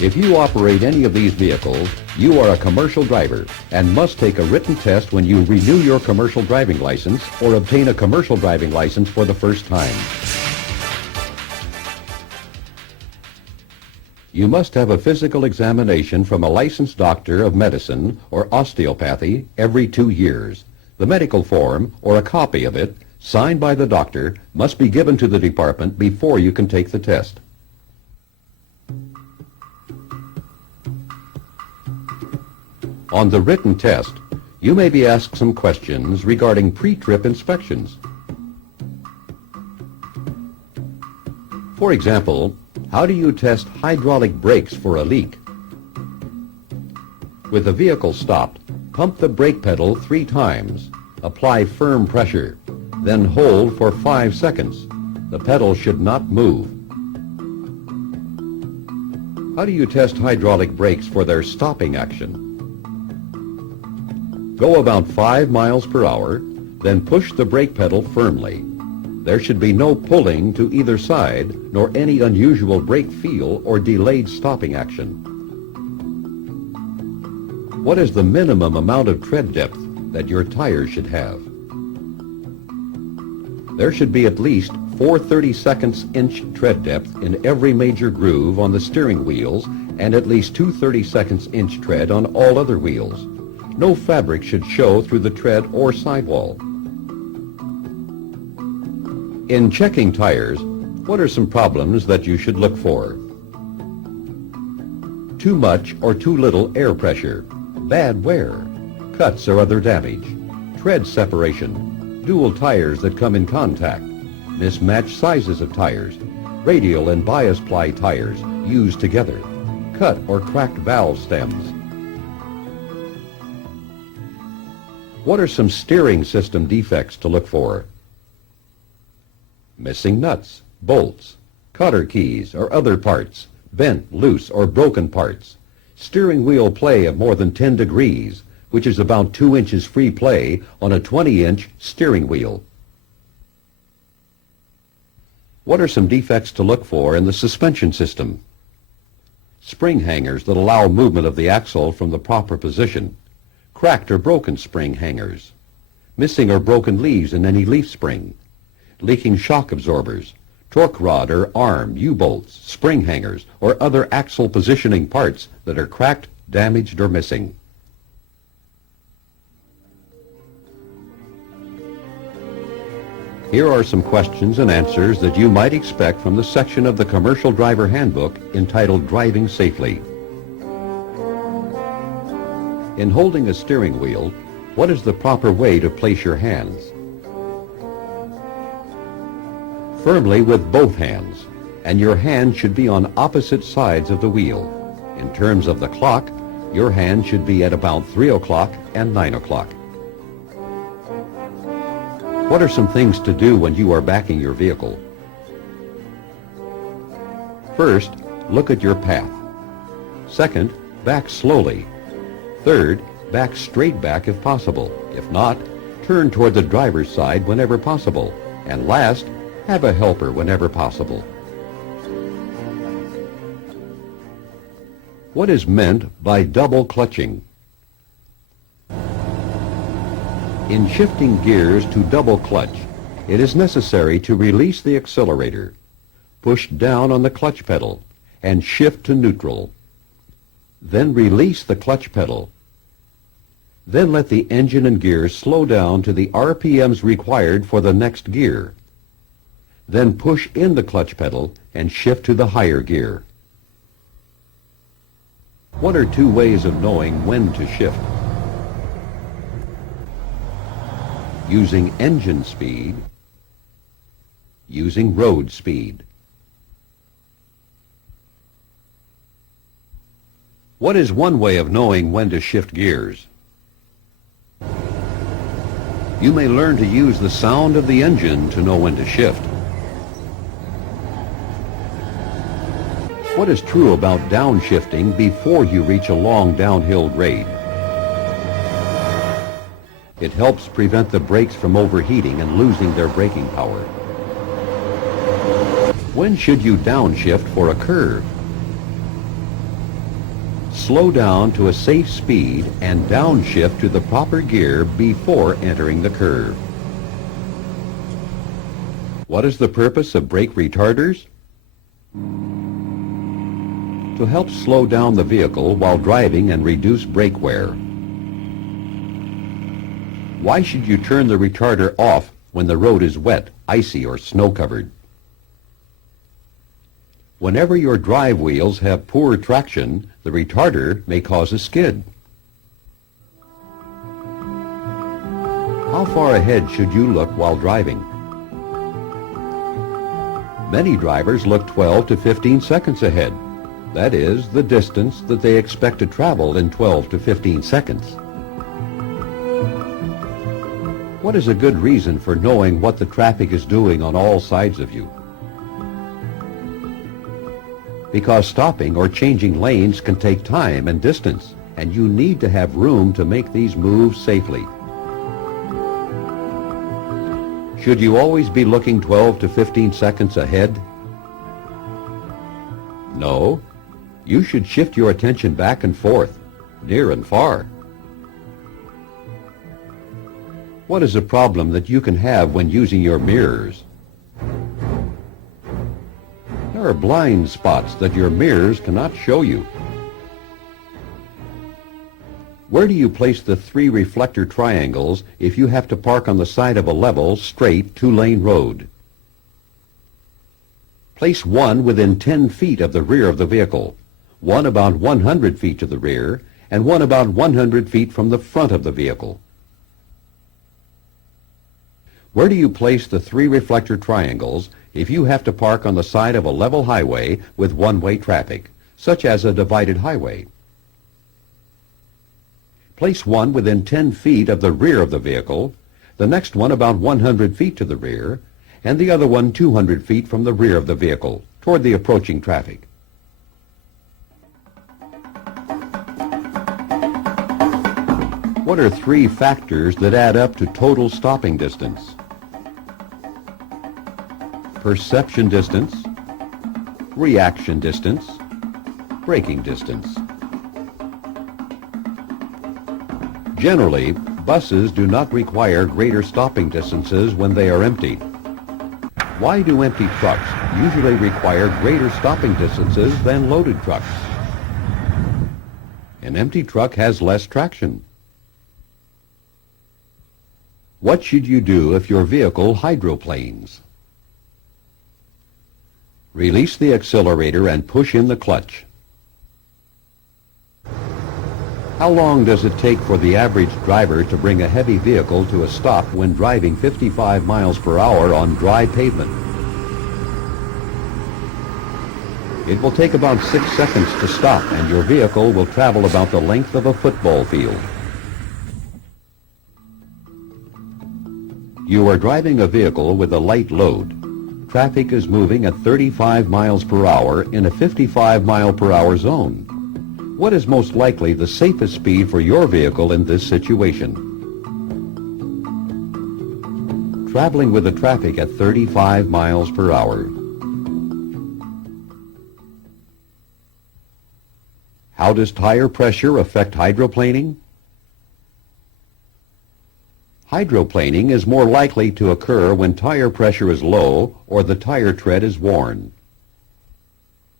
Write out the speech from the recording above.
If you operate any of these vehicles, you are a commercial driver and must take a written test when you renew your commercial driving license or obtain a commercial driving license for the first time. You must have a physical examination from a licensed doctor of medicine or osteopathy every 2 years. The medical form, or a copy of it, signed by the doctor, must be given to the department before you can take the test. On the written test, you may be asked some questions regarding pre-trip inspections. For example, how do you test hydraulic brakes for a leak? With the vehicle stopped, pump the brake pedal 3 times. Apply firm pressure, then hold for 5 seconds. The pedal should not move. How do you test hydraulic brakes for their stopping action? Go about 5 miles per hour, then push the brake pedal firmly. There should be no pulling to either side, nor any unusual brake feel or delayed stopping action. What is the minimum amount of tread depth that your tires should have? There should be at least 4 32 inch tread depth in every major groove on the steering wheels and at least 2 32 inch tread on all other wheels. No fabric should show through the tread or sidewall. In checking tires, what are some problems that you should look for? Too much or too little air pressure, bad wear, cuts or other damage, tread separation, dual tires that come in contact, mismatched sizes of tires, radial and bias ply tires used together, cut or cracked valve stems. What are some steering system defects to look for? Missing nuts, bolts, cotter keys or other parts, bent, loose, or broken parts, steering wheel play of more than 10 degrees, which is about 2 inches free play on a 20-inch steering wheel. What are some defects to look for in the suspension system? Spring hangers that allow movement of the axle from the proper position, cracked or broken spring hangers, missing or broken leaves in any leaf spring, leaking shock absorbers, torque rod or arm, U-bolts, spring hangers, or other axle positioning parts that are cracked, damaged, or missing. Here are some questions and answers that you might expect from the section of the Commercial Driver Handbook entitled Driving Safely. In holding a steering wheel, what is the proper way to place your hands? Firmly with both hands, and your hand should be on opposite sides of the wheel. In terms of the clock, your hand should be at about 3 o'clock and 9 o'clock. What are some things to do when you are backing your vehicle? First, look at your path. Second, back slowly. Third, back straight back if possible. If not, turn toward the driver's side whenever possible. And last, have a helper whenever possible. What is meant by double clutching? In shifting gears to double clutch, it is necessary to release the accelerator, push down on the clutch pedal, and shift to neutral. Then release the clutch pedal. Then let the engine and gears slow down to the RPMs required for the next gear. Then push in the clutch pedal and shift to the higher gear. What are 2 ways of knowing when to shift? Using engine speed, using road speed. What is one way of knowing when to shift gears? You may learn to use the sound of the engine to know when to shift. What is true about downshifting before you reach a long downhill grade? It helps prevent the brakes from overheating and losing their braking power. When should you downshift for a curve? slow down to a safe speed and downshift to the proper gear before entering the curve. What is the purpose of brake retarders? To help slow down the vehicle while driving and reduce brake wear. Why should you turn the retarder off when the road is wet, icy, or snow-covered? Whenever your drive wheels have poor traction, the retarder may cause a skid. How far ahead should you look while driving? Many drivers look 12 to 15 seconds ahead. That is, the distance that they expect to travel in 12 to 15 seconds. What is a good reason for knowing what the traffic is doing on all sides of you? Because stopping or changing lanes can take time and distance, and you need to have room to make these moves safely. Should you always be looking 12 to 15 seconds ahead? No. You should shift your attention back and forth, near and far. What is a problem that you can have when using your mirrors? There are blind spots that your mirrors cannot show you. Where do you place the 3 reflector triangles if you have to park on the side of a level, straight, 2-lane road? Place one within 10 feet of the rear of the vehicle, one about 100 feet to the rear, and one about 100 feet from the front of the vehicle. Where do you place the 3 reflector triangles if you have to park on the side of a level highway with one-way traffic, such as a divided highway? Place one within 10 feet of the rear of the vehicle, the next one about 100 feet to the rear, and the other one 200 feet from the rear of the vehicle, toward the approaching traffic. What are 3 factors that add up to total stopping distance? Perception distance, reaction distance, braking distance. Generally, buses do not require greater stopping distances when they are empty. Why do empty trucks usually require greater stopping distances than loaded trucks? An empty truck has less traction. What should you do if your vehicle hydroplanes? Release the accelerator and push in the clutch. How long does it take for the average driver to bring a heavy vehicle to a stop when driving 55 miles per hour on dry pavement? It will take about 6 seconds to stop, and your vehicle will travel about the length of a football field. You are driving a vehicle with a light load. Traffic is moving at 35 miles per hour in a 55 mile per hour zone. What is most likely the safest speed for your vehicle in this situation? Traveling with the traffic at 35 miles per hour. How does tire pressure affect hydroplaning? Hydroplaning is more likely to occur when tire pressure is low or the tire tread is worn.